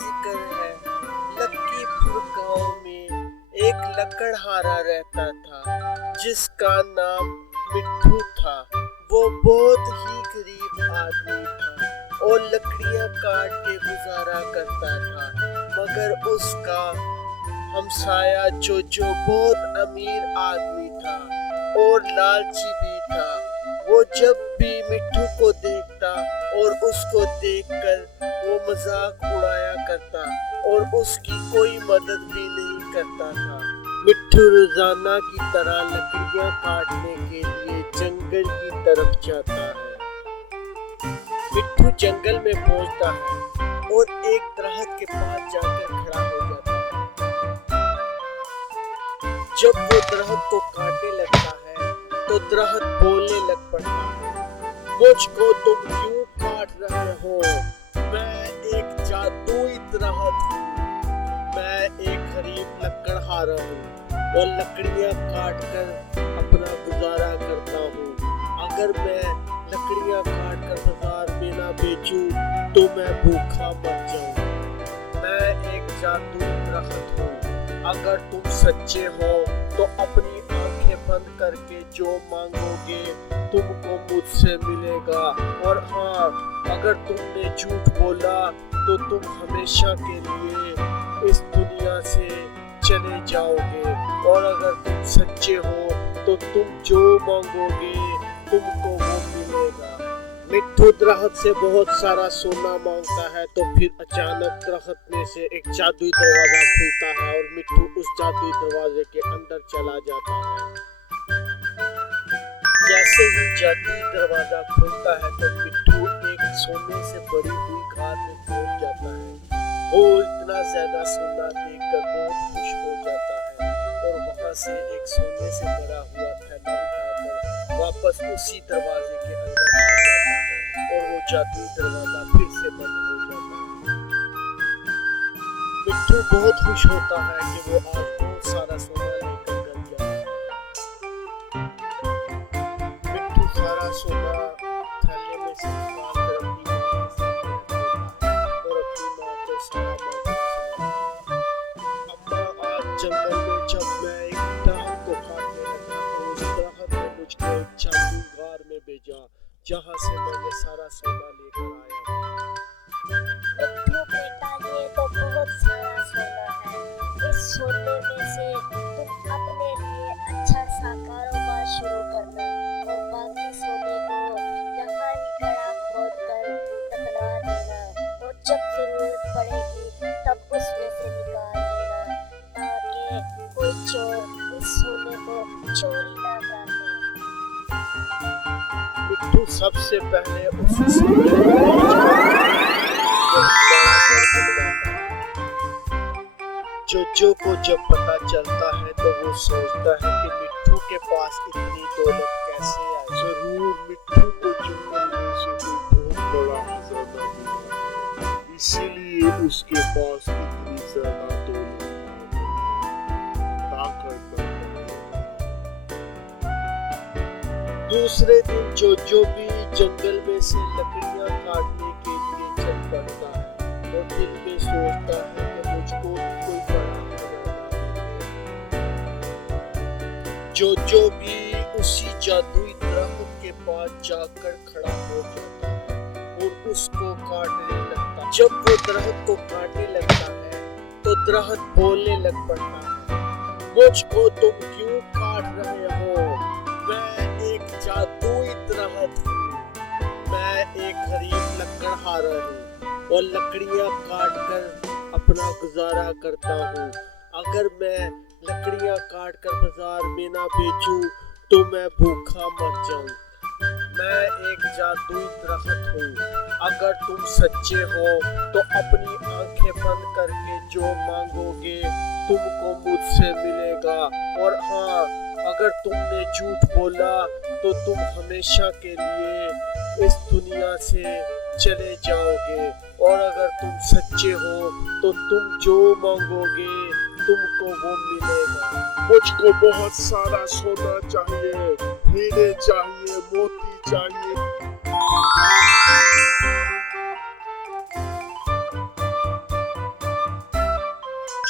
ذکر ہے۔ لکی پور گاؤں میں ایک لکڑہارا رہتا تھا جس کا نام مٹھو تھا۔ وہ بہت ہی غریب آدمی تھا اور لکڑیاں کاٹ کے گزارا کرتا تھا، مگر اس کا ہمسایہ چوچو بہت امیر آدمی تھا اور لالچی بھی تھا۔ وہ جب بھی مٹھو کو دیکھتا اور اس کو دیکھ کر وہ مذاق اڑایا کرتا اور اس کی کوئی مدد بھی نہیں کرتا تھا۔ مٹھو روزانہ کی طرح لکڑیاں کاٹنے کے لیے جنگل کی طرف جاتا ہے۔ مٹھو جنگل میں پہنچتا ہے اور ایک درخت کے پاس جا کر کھڑا ہو جاتا ہے۔ جب وہ درخت کو کاٹنے لگتا ہے تو درخت بولنے لگ پڑتا ہے، مجھ کو تم کیوں کاٹ رہے ہو؟ میں ایک جادوئی درخت ہوں، میں ایک غریب لکڑہارا ہوں اور لکڑیاں کاٹ کر اپنا گزارا کرتا ہوں۔ اگر میں لکڑیاں کاٹ کر بازار میں نہ بیچوں تو میں بھوکا مر جاؤں۔ میں ایک جادوئی درخت ہوں، اگر تم سچے ہو تو اپنی آنکھیں بند کر کے جو مانگو گے تم کو مجھ سے ملے گا، اور ہاں اگر تم نے جھوٹ بولا تو تم ہمیشہ کے لیے اس دنیا سے چلے جاؤ گے، اور اگر تم سچے ہو تو تم جو مانگو گے تم کو وہ ملے گا۔ مٹھو درخت سے بہت سارا سونا مانگتا ہے تو پھر اچانک درخت میں سے ایک جادوئی دروازہ کھلتا ہے اور مٹھو اس جادوئی دروازے کے اندر چلا جاتا ہے۔ جیسے ہی جادوئی دروازہ کھلتا ہے تو مٹھو ایک سونے سے بھری ہوئی غار میں پہنچ جاتا ہے۔ وہ اتنا زیادہ سونا دیکھ کر بہت خوش ہو جاتا ہے اور وہاں سے ایک سونے سے بھرا ہوا تھیلا اٹھا کر واپس اسی دروازے کے اندر آ جاتا ہے اور وہ جادوئی دروازہ پھر سے بند ہو جاتا ہے۔ مٹھو بہت خوش ہوتا ہے کہ وہ آج بہت سارا سونا لے کر گھر گیا ہے۔ مٹھو سارا سونا تھیلے میں سے نکال کر اپنی ماں کے سامنے رکھ دیتا ہے اور اپنی ماں کو سارا معاملہ سناتا ہے۔ اماں، آج جنگل میں جب میں ایک درخت کو کاٹنے لگا تو اس درخت نے مجھ کو ایک جادوئی غار میں بھیجا جہاں سے میں نے سارا سونا لے کر آیا ہوں۔ مٹھو بیٹا، یہ تو بہت سارا سونا ہے، اس سونے میں سے تم اپنے لیے اچھا سا کاروبار شروع کرنا اور باقی سونے کو یہاں ہی گڑھا کھود کر دفنا دینا، اور جب ضرورت پڑے گی تب اس میں سے نکال لینا تاکہ کوئی چور اس سونے کو چوری نہ کر لے۔ مٹھو سب سے پہلے اسی سونے کو چوچو کو جب پتا چلتا ہے تو وہ سوچتا ہے کہ مٹھو کے پاس اتنی دولت کیسے آئی، ضرور مٹھو کو جنگل میں سے کوئی بہت بڑا خزانہ ملا ہے، اسی لیے اس کے پاس اتنی زیادہ دولت دوسرے دن چوچو بھی جنگل میں سے لکڑیاں کاٹنے کے لیے چل پڑتا ہے اور دل میں سوچتا ہے کہ مجھ کو بھی کوئی بڑا خزانہ ملے۔ چوچو بھی اسی جادوئی درخت کے پاس جا کر کھڑا ہو جاتا ہے اور اس کو کاٹنے لگتا ہے۔ جب وہ درخت کو کاٹنے لگتا ہے تو درخت بولنے لگ پڑتا ہے، مجھ کو تم کیوں کاٹ رہے ہو؟ میں ایک جادوئی درخت ہوں، میں ایک غریب لکڑہارا ہوں اور لکڑیاں کاٹ کر اپنا گزارا کرتا ہوں۔ اگر میں لکڑیاں کاٹ کر بازار میں نہ بیچوں تو میں بھوکا مر جاؤں۔ میں ایک جادوئی درخت ہوں، اگر تم سچے ہو تو اپنی آنکھیں بند کر کے جو مانگو گے تم کو مجھ سے ملے گا، اور ہاں اگر تم نے جھوٹ بولا تو تم ہمیشہ کے لیے اس دنیا سے چلے جاؤ گے، اور اگر تم سچے ہو تو تم جو مانگو گے تم کو وہ ملے گا۔ مجھ کو بہت سارا سونا چاہیے، ہیرے چاہیے، موتی چاہیے۔